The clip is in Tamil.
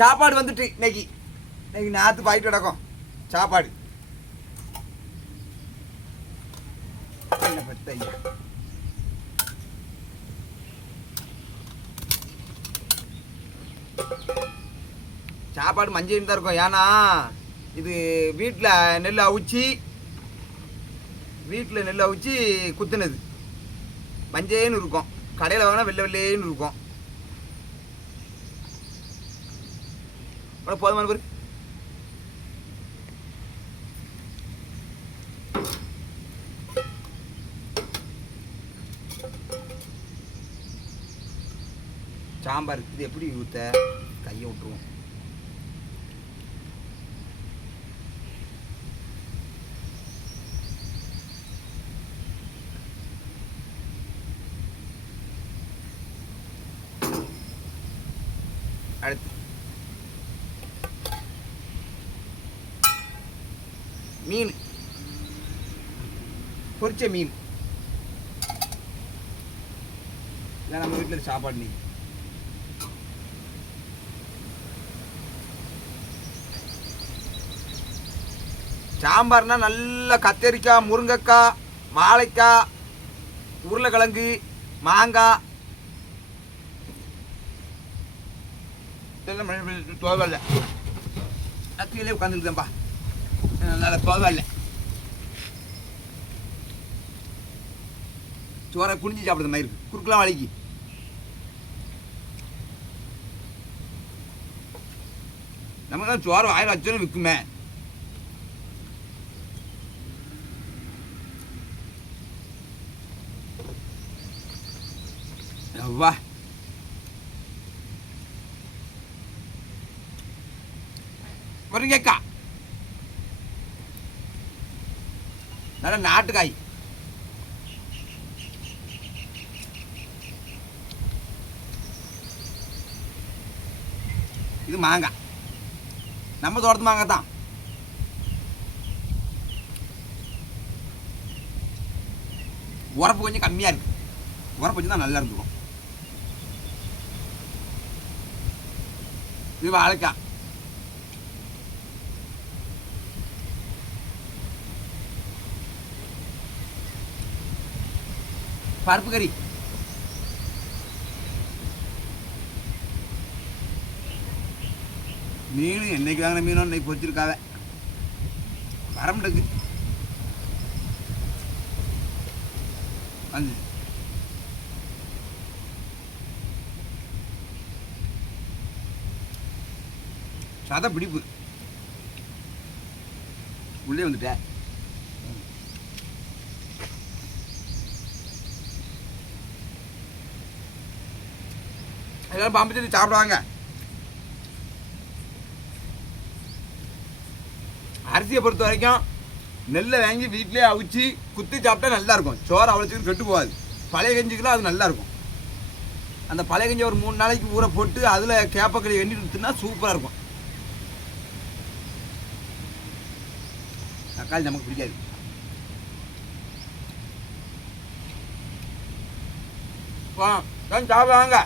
சாப்பாடு வந்துட்டு இன்னைக்கு நாற்று பாயிட்டு கிடக்கும் சாப்பாடு. என்ன பத்த ஐயா சாப்பாடு மஞ்சள் தான் இருக்கும். ஏன்னா இது வீட்டில் நெல் அவிச்சு குத்துனது மஞ்சேன்னு இருக்கும். கடையில் வாங்கினா வெள்ளை வெள்ளைன்னு இருக்கும். போதுமான பேர் சாம்பார் இது எப்படி ஊற்ற கையை விட்டுருவோம். அடுத்து மீன், பொரிச்ச மீன். இதான் நம்ம வீட்டில் சாப்பாடு. நீ சாம்பார்னா நல்ல கத்தரிக்காய், முருங்கைக்காய், வாழைக்காய், உருளைக்கிழங்கு, மாங்காய் இதெல்லாம் தோவல்ல. கீழே உட்காந்துருக்கேன்ப்பா. நல்லா தோவல்ல. சோறை குனிஞ்சு சாப்பிடுற மாதிரி இருக்கு. குறுக்கெல்லாம் வலிக்கு. நமக்கு தான் சோறு வாயில் வச்சோன்னு விற்குமே. வா முருங்கைக்காய் நல்ல நாட்டுக்காய். இது மாங்காய், நம்ம தோட்டத்து மாங்காய் தான். உரப்பு கொஞ்சம் கம்மியாக இருக்கு. உரப்பு கொஞ்சம் தான் நல்லா இருந்துக்கும். இது வாழைக்காய். பருப்பு கறி. மீன் என்னைக்கு வாங்கின மீனும் இன்னைக்கு பொரிச்சிருக்காவ. வரமுட்டுக்கு வந்து சத பிடிப்பு உள்ளே வந்துட்ட. எல்லாரும் பாம்பு செஞ்சு சாப்பிடுவாங்க. அரிசியை பொறுத்த வரைக்கும் நெல்லை வாங்கி வீட்டிலே அவிச்சு குத்தி சாப்பிட்டா நல்லா இருக்கும். சோறு அவ்வளோச்சுக்கு கெட்டு போகாது. பழைய கஞ்சிக்கெல்லாம் அது நல்லா இருக்கும். அந்த பழைய கஞ்சி ஒரு 3 நாளைக்கு ஊற போட்டு அதில் கேப்பக்களி எண்ணி கொடுத்துனா சூப்பராக இருக்கும். தக்காளி நமக்கு பிடிக்காது. சாப்பிடுவாங்க.